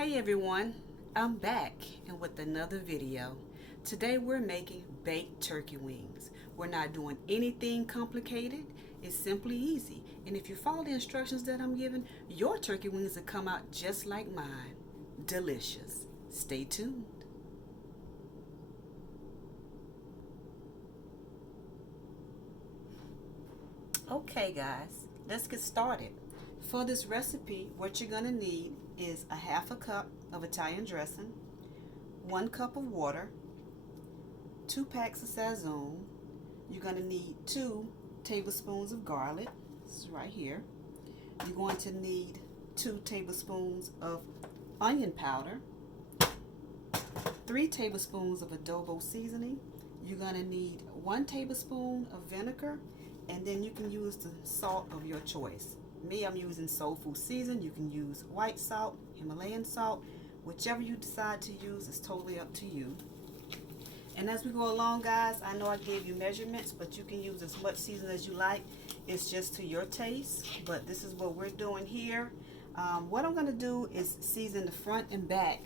Hey everyone, I'm back and with another video. Today we're making baked turkey wings. We're not doing anything complicated. It's simply easy. And if you follow the instructions that I'm giving, your turkey wings will come out just like mine. Delicious. Stay tuned. Okay guys, let's get started. For this recipe, what you're gonna need is a half a cup of Italian dressing, 1 cup of water, 2 packs of Sazon. You're gonna need 2 tablespoons of garlic. This is right here. You're going to need 2 tablespoons of onion powder, 3 tablespoons of adobo seasoning. You're gonna need 1 tablespoon of vinegar, and then you can use the salt of your choice. Me, I'm using soul food season. You can use white salt, Himalayan salt, whichever you decide to use is totally up to you. And as we go along, guys, I know I gave you measurements, but you can use as much seasoning as you like. It's just to your taste, but this is what we're doing here. What I'm going to do is season the front and back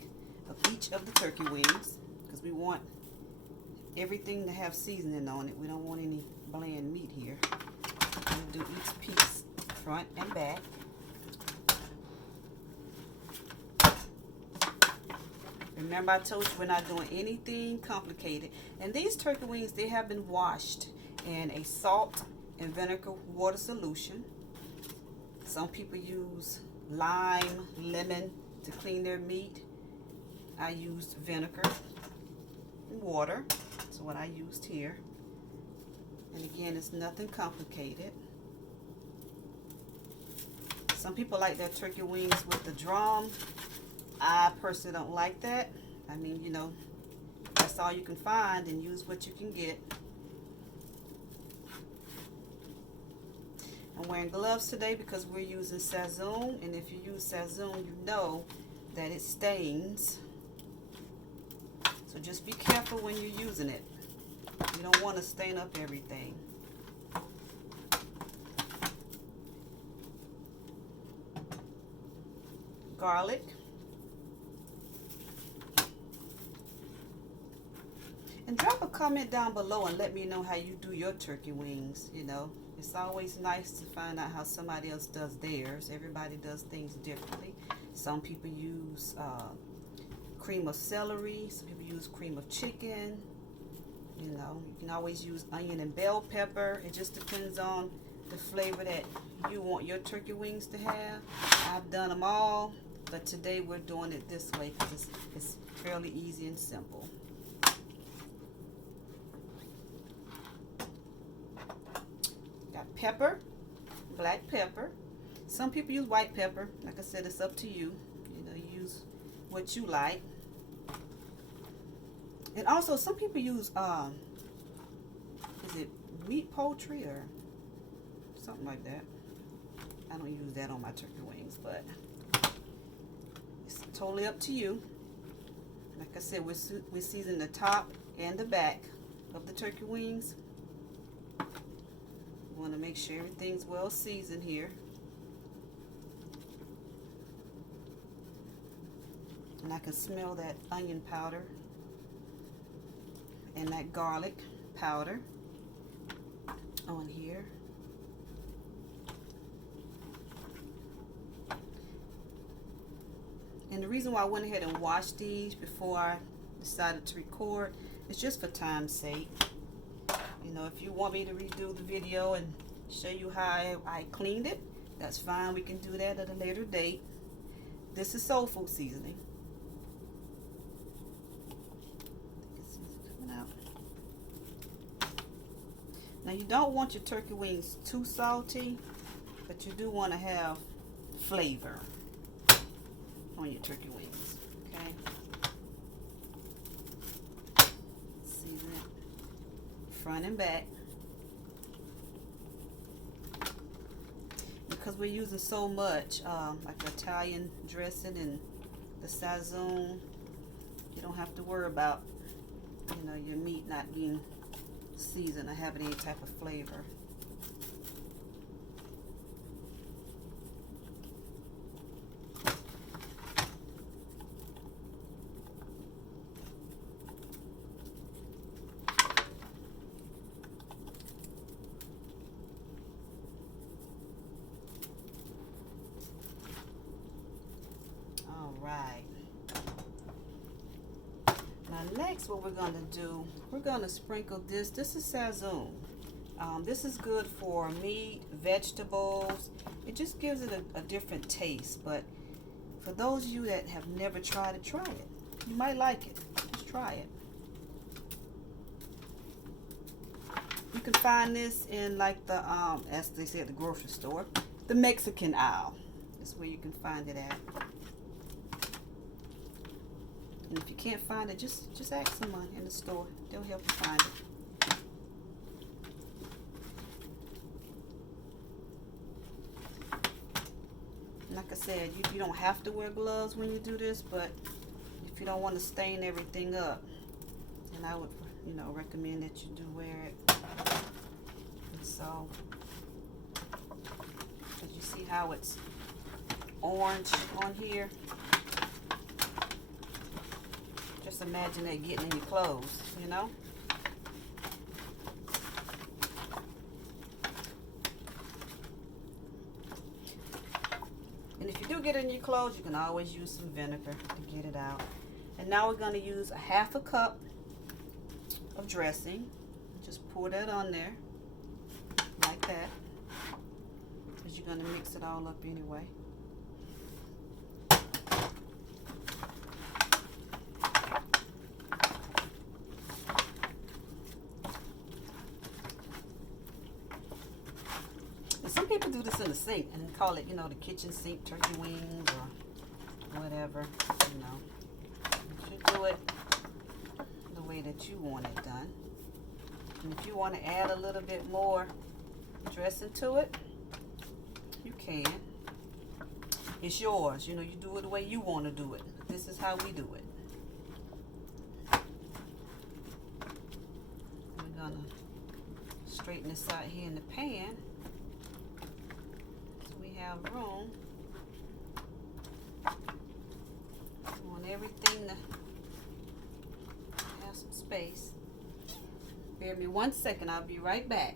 of each of the turkey wings, because we want everything to have seasoning on it. We don't want any bland meat here. I'm going to do each piece front and back. Remember, I told you we're not doing anything complicated. And these turkey wings, they have been washed in a salt and vinegar water solution. Some people use lime, lemon to clean their meat. I used vinegar and water. That's what I used here. And again, it's nothing complicated. Some people like their turkey wings with the drum. I personally don't like that. I mean, you know, that's all you can find, and use what you can get. I'm wearing gloves today because we're using Sazon, and if you use Sazon, you know that it stains. So just be careful when you're using it. You don't want to stain up everything. Garlic. And drop a comment down below and let me know how you do your turkey wings. You know, it's always nice to find out how somebody else does theirs. Everybody does things differently. Some people use cream of celery. Some people use cream of chicken. You know, you can always use onion and bell pepper. It just depends on the flavor that you want your turkey wings to have. I've done them all, but today we're doing it this way because it's fairly easy and simple. Got pepper, black pepper. Some people use white pepper. Like I said, it's up to you. You know, you use what you like. And also, some people use, is it meat poultry or something like that? I don't use that on my turkey wings, but it's totally up to you. Like I said, we season the top and the back of the turkey wings. We want to make sure everything's well seasoned here. And I can smell that onion powder and that garlic powder on here. And the reason why I went ahead and washed these before I decided to record is just for time's sake. You know, if you want me to redo the video and show you how I cleaned it, that's fine. We can do that at a later date. This is soul food seasoning. Now, you don't want your turkey wings too salty, but you do want to have flavor on your turkey wings, okay? Season it front and back. Because we're using so much, like the Italian dressing and the Sazon, you don't have to worry about, you know, your meat not being seasoned or having any type of flavor. right. Now next what we're going to do, we're going to sprinkle this. This is Sazon. This is good for meat, vegetables. It just gives it a different taste. But for those of you that have never tried it, try it. You might like it. Just try it. You can find this in like the, as they say at the grocery store, the Mexican aisle. That's where you can find it at. And if you can't find it, just ask someone in the store. They'll help you find it. Like I said, you don't have to wear gloves when you do this, but if you don't want to stain everything up, then I would, recommend that you do wear it. And so, as you see how it's orange on here, just imagine that getting in your clothes, And if you do get it in your clothes, you can always use some vinegar to get it out. And now we're going to use a half a cup of dressing. Just pour that on there, like that, because you're going to mix it all up anyway. Some people do this in the sink and call it, the kitchen sink turkey wings or whatever, You should do it the way that you want it done. And if you want to add a little bit more dressing to it, you can. It's yours. You do it the way you want to do it. This is how we do it. We're going to straighten this out here in the pan. Have room. I want everything to have some space. Bear me 1 second, I'll be right back.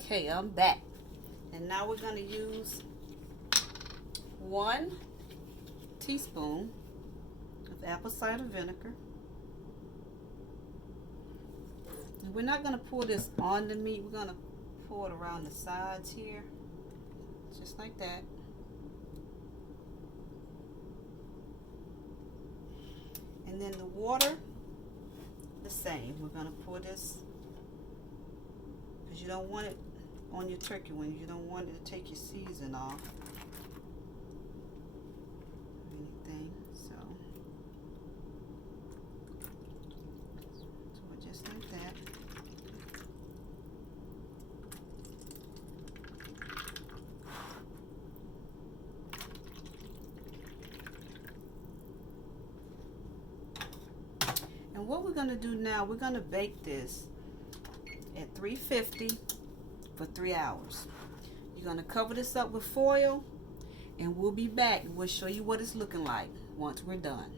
Okay, I'm back. And now we're going to use 1 teaspoon of apple cider vinegar. And we're not going to pour this on the meat. We're going to pour it around the sides here, just like that. And then the water, the same. We're going to pour this, because you don't want it on your turkey wings. You don't want it to take your season off or anything. So just like that. And what we're going to do now, we're going to bake this at 350 for 3 hours. You're going to cover this up with foil, and we'll be back and we'll show you what it's looking like once we're done.